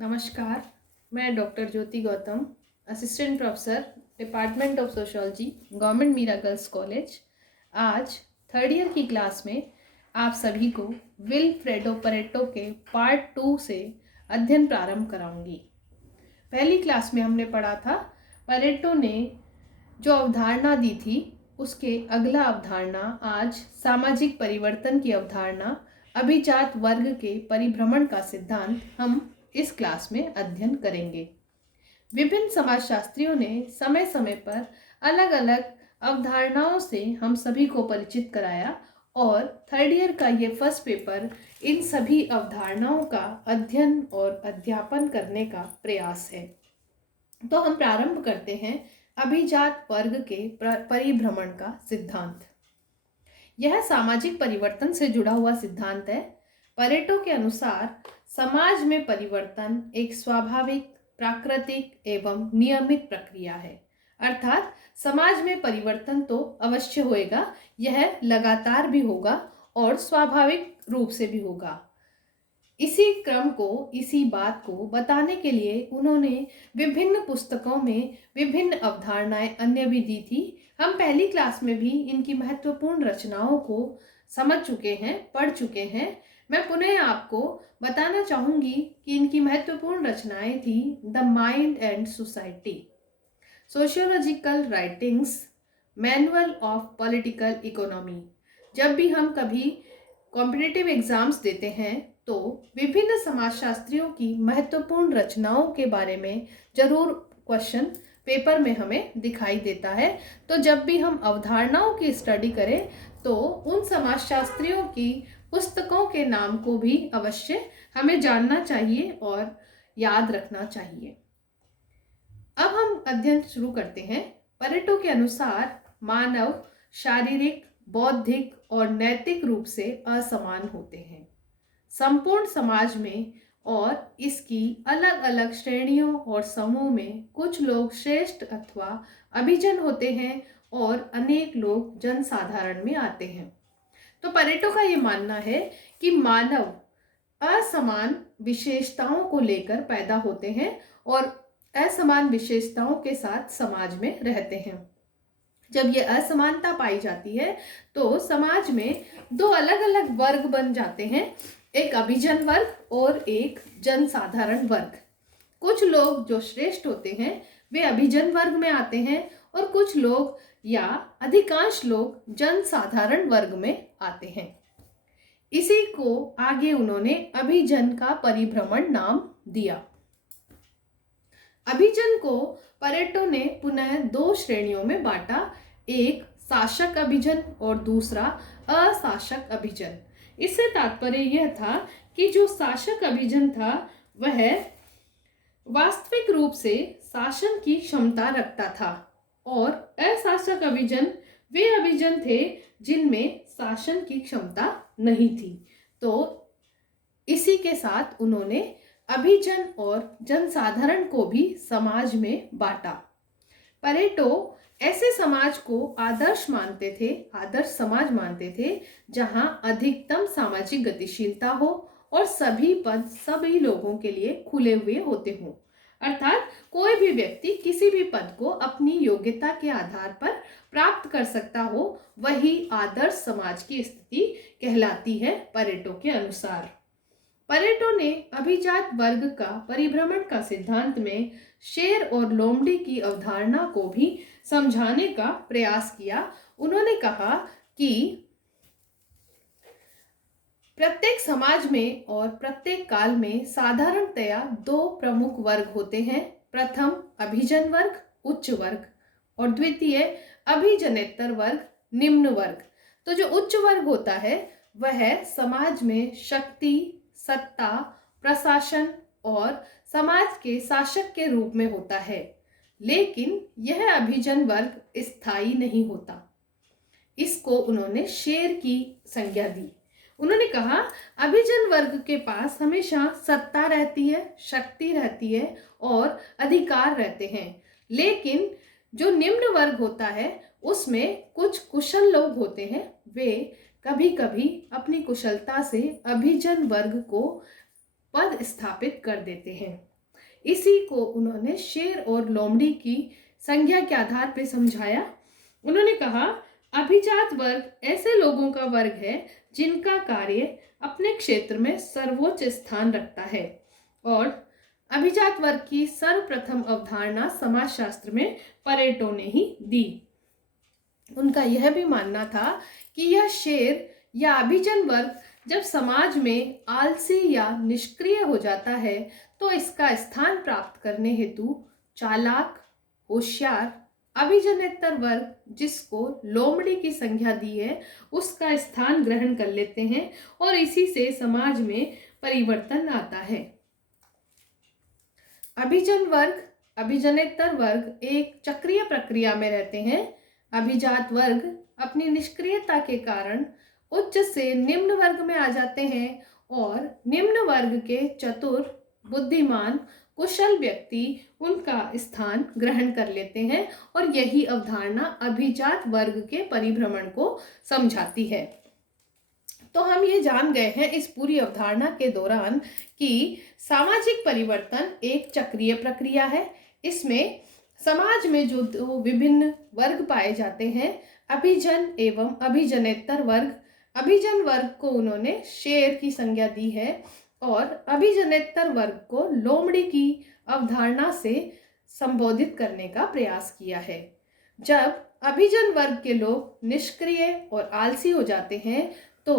नमस्कार। मैं doctor Jyoti Gautam, assistant professor, department of sociology, government Meera girls college. आज थर्ड ईयर की क्लास में आप सभी को विल्फ्रेडो परेटो के पार्ट 2 से अध्ययन प्रारंभ कराऊंगी। पहली क्लास में हमने पढ़ा था परेटो ने जो अवधारणा दी थी उसके अगला अवधारणा आज सामाजिक परिवर्तन की अवधारणा अभिजात वर्ग के परिभ्रमण का सिद्धांत हम इस क्लास में अध्ययन करेंगे। विभिन्न समाजशास्त्रियों ने समय समय पर अलग अलग अवधारणाओं से हम सभी को परिचित कराया और थर्ड ईयर का ये फर्स्ट पेपर इन सभी अवधारणाओं का अध्ययन और अध्यापन करने का प्रयास है। तो हम प्रारंभ करते हैं अभिजात वर्ग के परिभ्रमण का सिद्धांत। यह सामाजिक परिवर्तन से जुड़ा हुआ सिद्धांत है। परेटो के अनुसार समाज में परिवर्तन एक स्वाभाविक, प्राकृतिक एवं नियमित प्रक्रिया है। अर्थात समाज में परिवर्तन तो अवश्य होएगा, यह लगातार भी होगा और स्वाभाविक रूप से भी होगा। इसी क्रम को, इसी बात को बताने के लिए उन्होंने विभिन्न पुस्तकों में विभिन्न अवधारणाएं अन्य भी दी थी। हम पहली क्लास में भी इनकी महत्वपूर्ण रचनाओं को समझ चुके हैं, पढ़ चुके हैं। मैं पुनः आपको बताना चाहूँगी कि इनकी महत्वपूर्ण रचनाएं थी the mind and society, sociological writings, manual of political economy. जब भी हम कभी कॉम्पिटिटिव एग्जाम्स देते हैं तो विभिन्न समाजशास्त्रियों की महत्वपूर्ण रचनाओं के बारे में जरूर क्वेश्चन पेपर में हमें दिखाई देता है। तो जब भी हम अवधारणाओं की स्टडी करें तो उन समाजशास्त्रियों की पुस्तकों के नाम को भी अवश्य हमें जानना चाहिए और याद रखना चाहिए। अब हम अध्ययन शुरू करते हैं। परेटो के अनुसार मानव शारीरिक, बौद्धिक और नैतिक रूप से असमान होते हैं। संपूर्ण समाज में और इसकी अलग अलग श्रेणियों और समूह में कुछ लोग श्रेष्ठ अथवा अभिजन होते हैं और अनेक लोग जनसाधारण में आते हैं। तो परेटो का ये मानना है कि मानव असमान विशेषताओं को लेकर पैदा होते हैं और असमान विशेषताओं के साथ समाज में रहते हैं। जब ये असमानता पाई जाती है तो समाज में दो अलग अलग वर्ग बन जाते हैं, एक अभिजन वर्ग और एक जनसाधारण वर्ग। कुछ लोग जो श्रेष्ठ होते हैं वे अभिजन वर्ग में आते हैं और कुछ लोग या अधिकांश लोग जनसाधारण वर्ग में आते हैं। इसी को आगे उन्होंने अभिजन का परिभ्रमण नाम दिया। अभिजन को परेटो ने पुनः दो श्रेणियों में बांटा, एक शासक अभिजन और दूसरा अशासक अभिजन। इससे तात्पर्य यह था कि जो शासक अभिजन था वह वास्तविक रूप से शासन की क्षमता रखता था और अशासक अभिजन वे अभिजन थे जिनमें शासन की क्षमता नहीं थी। तो इसी के साथ उन्होंने अभिजन और जनसाधारण को भी समाज में बांटा। परेटो ऐसे समाज को आदर्श मानते थे, आदर्श समाज मानते थे जहां अधिकतम सामाजिक गतिशीलता हो और सभी पद सभी लोगों के लिए खुले हुए होते हों। अर्थात कोई भी व्यक्ति किसी भी पद को अपनी योग्यता के आधार पर प्राप्त कर सकता हो, वही आदर्श समाज की स्थिति कहलाती है परेटो के अनुसार। परेटो ने अभिजात वर्ग का परिभ्रमण का सिद्धांत में शेर और लोमड़ी की अवधारणा को भी समझाने का प्रयास किया। उन्होंने कहा कि प्रत्येक समाज में और प्रत्येक काल में साधारणतया दो प्रमुख वर्ग होते हैं। प्रथम अभिजन वर्ग, उच्च वर्ग, और द्वितीय अभिजनेतर वर्ग, निम्न वर्ग। तो जो उच्च वर्ग होता है वह समाज में शक्ति, सत्ता, प्रशासन और समाज के शासक के रूप में होता है, लेकिन यह अभिजन वर्ग स्थायी नहीं होता। इसको उन्होंने शेर की संज्ञा दी। उन्होंने कहा अभिजन वर्ग के पास हमेशा सत्ता रहती है, शक्ति रहती है और अधिकार रहते हैं, लेकिन जो निम्न वर्ग होता है उसमें कुछ कुशल लोग होते हैं, वे कभी कभी अपनी कुशलता से अभिजन वर्ग को पद स्थापित कर देते हैं। इसी को उन्होंने शेर और लोमड़ी की संज्ञा के आधार पर समझाया। उन्होंने कहा, अभिजात वर्ग ऐसे लोगों का वर्ग है जिनका कार्य अपने क्षेत्र में सर्वोच्च स्थान रखता है। और अभिजात वर्ग की सर्वप्रथम अवधारणा समाजशास्त्र में परेटो ने ही दी। उनका यह भी मानना था कि यह शेर या अभिजन वर्ग जब समाज में आलसी या निष्क्रिय हो जाता है तो इसका स्थान प्राप्त करने हेतु चालाक, होशियार, अभिजनेतर वर्ग, जिसको लोमड़ी की संज्ञा दी है, उसका स्थान ग्रहण कर लेते हैं और इसी से समाज में परिवर्तन आता है। अभिजन वर्ग, अभिजनेतर वर्ग एक चक्रीय प्रक्रिया में रहते हैं। अभिजात वर्ग अपनी निष्क्रियता के कारण उच्च से निम्न वर्ग में आ जाते हैं और निम्न वर्ग के चतुर, बुद्धिमान, कुशल व्यक्ति उनका स्थान ग्रहण कर लेते हैं और यही अवधारणा अभिजात वर्ग के परिभ्रमण को समझाती है। तो हम ये जान गए हैं इस पूरी अवधारणा के दौरान कि सामाजिक परिवर्तन एक चक्रीय प्रक्रिया है। इसमें समाज में जो दो विभिन्न वर्ग पाए जाते हैं, अभिजन एवं अभिजनेतर वर्ग। अभिजन वर्ग को उन्होंने शेर की संज्ञा दी है और अभिजनेतर वर्ग को लोमड़ी की अवधारणा से संबोधित करने का प्रयास किया है। जब अभिजन वर्ग के लोग निष्क्रिय और आलसी हो जाते हैं तो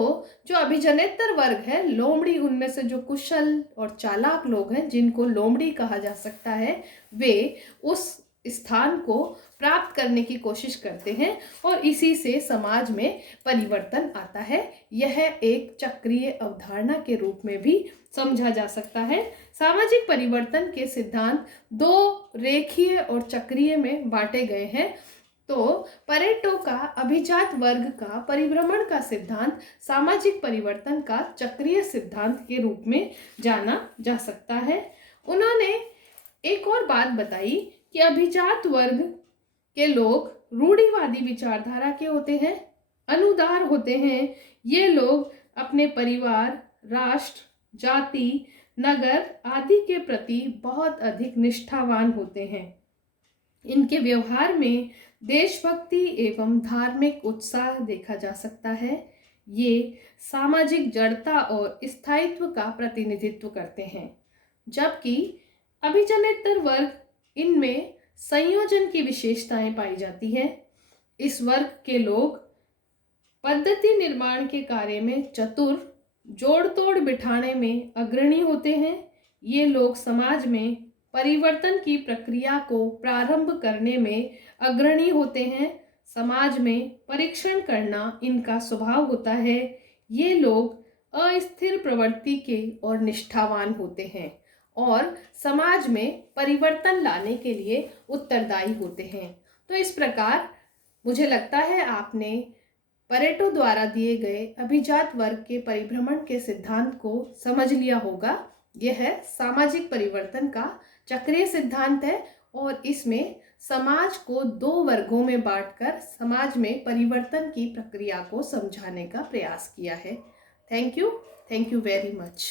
जो अभिजनेतर वर्ग है, लोमड़ी, उनमें से जो कुशल और चालाक लोग हैं जिनको लोमड़ी कहा जा सकता है, वे उस स्थान को प्राप्त करने की कोशिश करते हैं और इसी से समाज में परिवर्तन आता है। यह एक चक्रीय अवधारणा के रूप में भी समझा जा सकता है। सामाजिक परिवर्तन के सिद्धांत दो रेखीय और चक्रीय में बांटे गए हैं। तो परेटो का अभिजात वर्ग का परिभ्रमण का सिद्धांत सामाजिक परिवर्तन का चक्रीय सिद्धांत के रूप में जाना जा सकता है। उन्होंने एक और बात बताई कि अभिजात वर्ग के लोग रूढ़िवादी विचारधारा के होते हैं, अनुदार होते हैं। ये लोग अपने परिवार, राष्ट्र, जाति, नगर आदि के प्रति बहुत अधिक निष्ठावान होते हैं। इनके व्यवहार में देशभक्ति एवं धार्मिक उत्साह देखा जा सकता है। ये सामाजिक जड़ता और स्थायित्व का प्रतिनिधित्व करते हैं, जबकि अभिजनेतर वर्ग, इनमें संयोजन की विशेषताएं पाई जाती हैं। इस वर्ग के लोग पद्धति निर्माण के कार्य में चतुर, जोड़ तोड़ बिठाने में अग्रणी होते हैं। ये लोग समाज में परिवर्तन की प्रक्रिया को प्रारंभ करने में अग्रणी होते हैं। समाज में परीक्षण करना इनका स्वभाव होता है। ये लोग अस्थिर प्रवृत्ति के और निष्ठावान होते हैं और समाज में परिवर्तन लाने के लिए उत्तरदायी होते हैं। तो इस प्रकार मुझे लगता है आपने परेटो द्वारा दिए गए अभिजात वर्ग के परिभ्रमण के सिद्धांत को समझ लिया होगा। यह सामाजिक परिवर्तन का चक्रीय सिद्धांत है और इसमें समाज को दो वर्गों में बांटकर समाज में परिवर्तन की प्रक्रिया को समझाने का प्रयास किया है। Thank you very much.